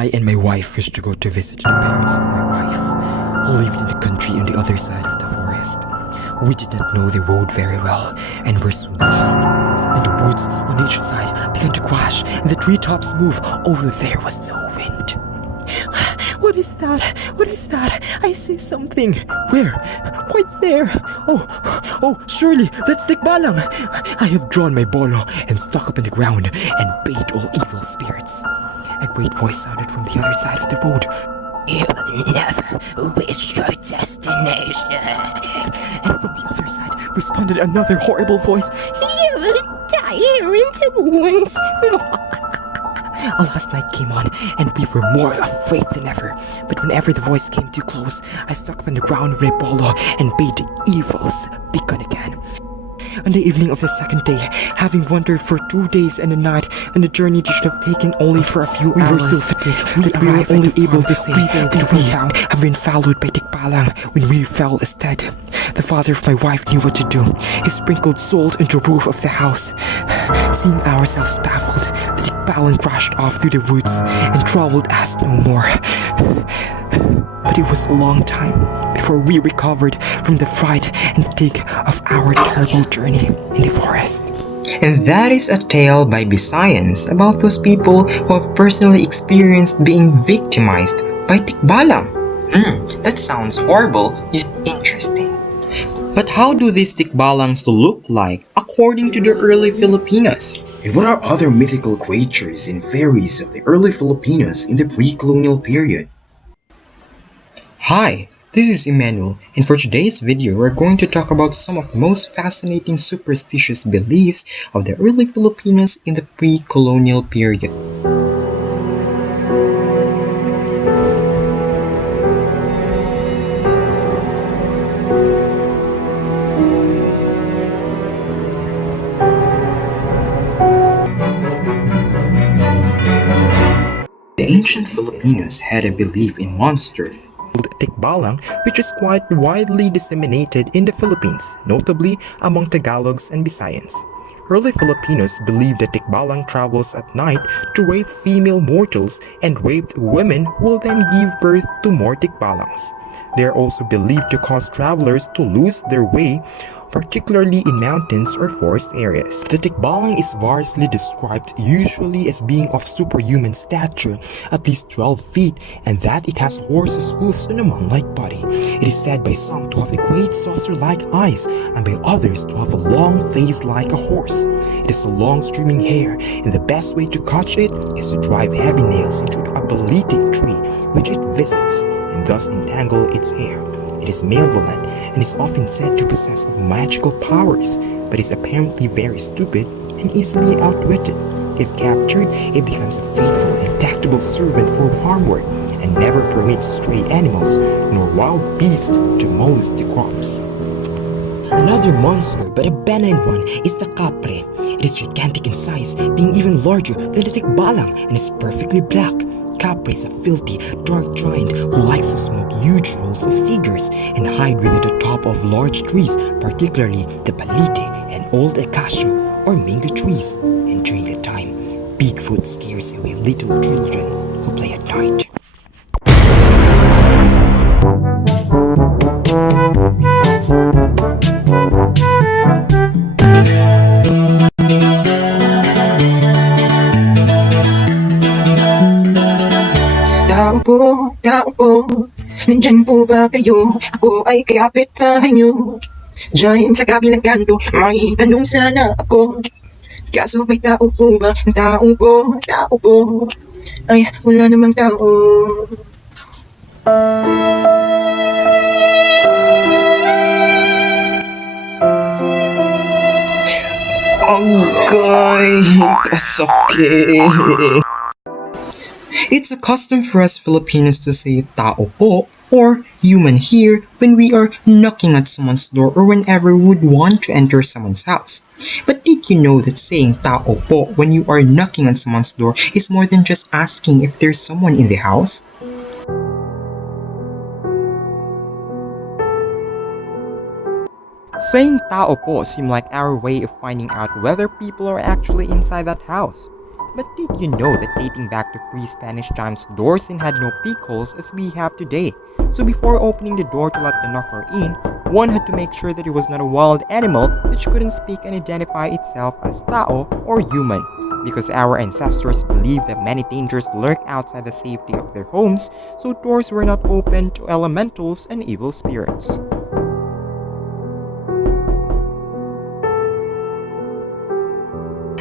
I and my wife wished to go to visit the parents of my wife, who lived in the country on the other side of the forest. We did not know the road very well and were soon lost. And the woods on each side began to crash and the treetops moved, although there was no wind. What is that? What is that? I see something. Where? Right there. Oh, surely that's tikbalang. I have drawn my bolo and stuck up in the ground and bade all evil spirits. A great voice sounded from the other side of the road. You never reach your destination. And from the other side responded another horrible voice. You will die here in the woods. A last night came on, and we were more afraid than ever. But whenever the voice came too close, I stuck up on the ground with my bolo and bade the evils begin again. On the evening of the second day, having wandered for 2 days and a night, and the journey should have taken only for a few hours, we were so fatigued that we were only able to say that we have been followed by tikbalang when we fell as dead. The father of my wife knew what to do. He sprinkled salt into the roof of the house. Seeing ourselves baffled, the tikbalang crashed off through the woods and troubled us no more. But it was a long time before we recovered from the fright and fatigue of our terrible journey in the forest. And that is a tale by Visayans about those people who have personally experienced being victimized by tikbalang. That sounds horrible yet interesting. But how do these tikbalangs look like according to the early Filipinos? And what are other mythical creatures and fairies of the early Filipinos in the pre-colonial period? Hi, this is Emmanuel, and for today's video we're going to talk about some of the most fascinating superstitious beliefs of the early Filipinos in the pre-colonial period. The ancient Filipinos had a belief in monsters. Tikbalang, which is quite widely disseminated in the Philippines, notably among Tagalogs and Visayans. Early Filipinos believed that tikbalang travels at night to rape female mortals, and raped women will then give birth to more tikbalangs. They are also believed to cause travelers to lose their way, particularly in mountains or forest areas. The tikbalang is variously described, usually as being of superhuman stature, at least 12 feet, and that it has horse's hooves and a man-like body. It is said by some to have a great saucer-like eyes, and by others to have a long face like a horse. It has a long streaming hair, and the best way to catch it is to drive heavy nails into a belitic tree which it visits, and thus entangle its hair. It is malevolent and is often said to possess of magical powers, but is apparently very stupid and easily outwitted. If captured, it becomes a faithful and tactable servant for farm work, and never permits stray animals nor wild beasts to molest the crops. Another monster, but a benign one, is the kapre. It is gigantic in size, being even larger than the tikbalang, and is perfectly black. Kapre is a filthy, dark giant who likes to smoke huge rolls of cigars and hide within the top of large trees, particularly the balite and old acacia or mango trees. And during the time, Bigfoot scares away little children who play at night. Taopo, nandyan po ba kayo? Ako ay kapit bahay nyo. Diyan sa kabilang kanto, may tanong sana ako. Kaso may tao po ba? Tao po. Ay, wala namang tao. Agay, kasakit. It's a custom for us Filipinos to say tao po or human here when we are knocking at someone's door or whenever we would want to enter someone's house. But did you know that saying tao po when you are knocking on someone's door is more than just asking if there's someone in the house? Saying taopo seemed like our way of finding out whether people are actually inside that house. But did you know that dating back to pre-Spanish times, doors had no peekholes as we have today? So before opening the door to let the knocker in, one had to make sure that it was not a wild animal which couldn't speak and identify itself as tao or human. Because our ancestors believed that many dangers lurk outside the safety of their homes, so doors were not open to elementals and evil spirits.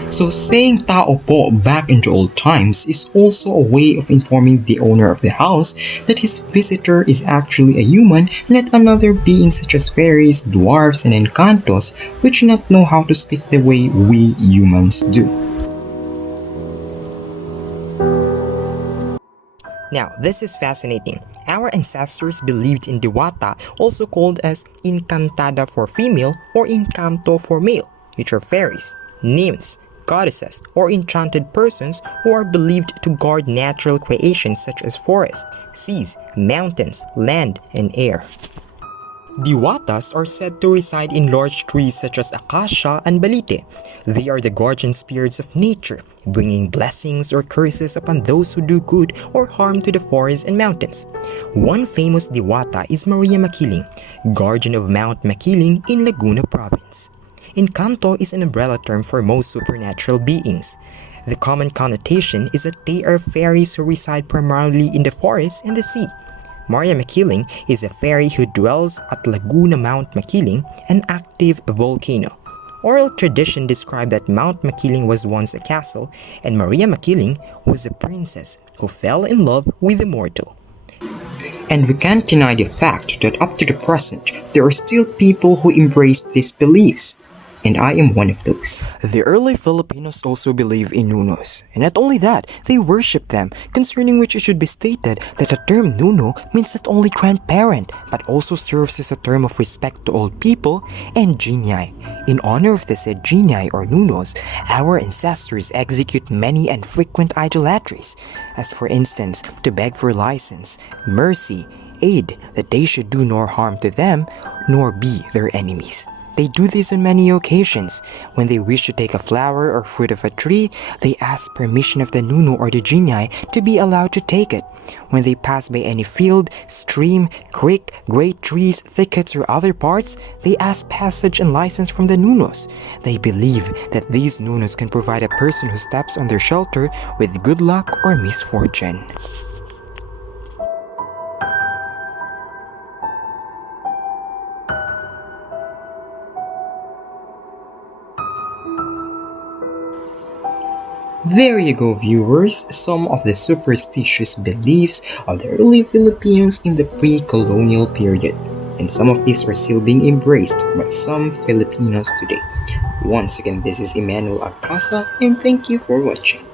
So saying taopo back into old times is also a way of informing the owner of the house that his visitor is actually a human and not another being such as fairies, dwarfs, and encantos which do not know how to speak the way we humans do. Now, this is fascinating. Our ancestors believed in Diwata, also called as Encantada for female or Encanto for male, which are fairies, nymphs, goddesses, or enchanted persons who are believed to guard natural creations such as forests, seas, mountains, land, and air. Diwatas are said to reside in large trees such as acacia and balite. They are the guardian spirits of nature, bringing blessings or curses upon those who do good or harm to the forests and mountains. One famous Diwata is Maria Makiling, guardian of Mount Makiling in Laguna Province. Encanto is an umbrella term for most supernatural beings. The common connotation is that they are fairies who reside primarily in the forest and the sea. Maria Makiling is a fairy who dwells at Laguna Mount Makiling, an active volcano. Oral tradition described that Mount Makiling was once a castle, and Maria Makiling was a princess who fell in love with a mortal. And we can't deny the fact that up to the present, there are still people who embrace these beliefs. And I am one of those. The early Filipinos also believe in nunos, and not only that, they worship them, concerning which it should be stated that the term nuno means not only grandparent, but also serves as a term of respect to old people and genii. In honor of the said genii or nunos, our ancestors execute many and frequent idolatries, as for instance, to beg for license, mercy, aid, that they should do nor harm to them, nor be their enemies. They do this on many occasions. When they wish to take a flower or fruit of a tree, they ask permission of the nuno or the genii to be allowed to take it. When they pass by any field, stream, creek, great trees, thickets, or other parts, they ask passage and license from the nunos. They believe that these nunos can provide a person who steps on their shelter with good luck or misfortune. There you go, viewers, some of the superstitious beliefs of the early Filipinos in the pre-colonial period. And some of these are still being embraced by some Filipinos today. Once again, this is Emmanuel Agpasa, and thank you for watching.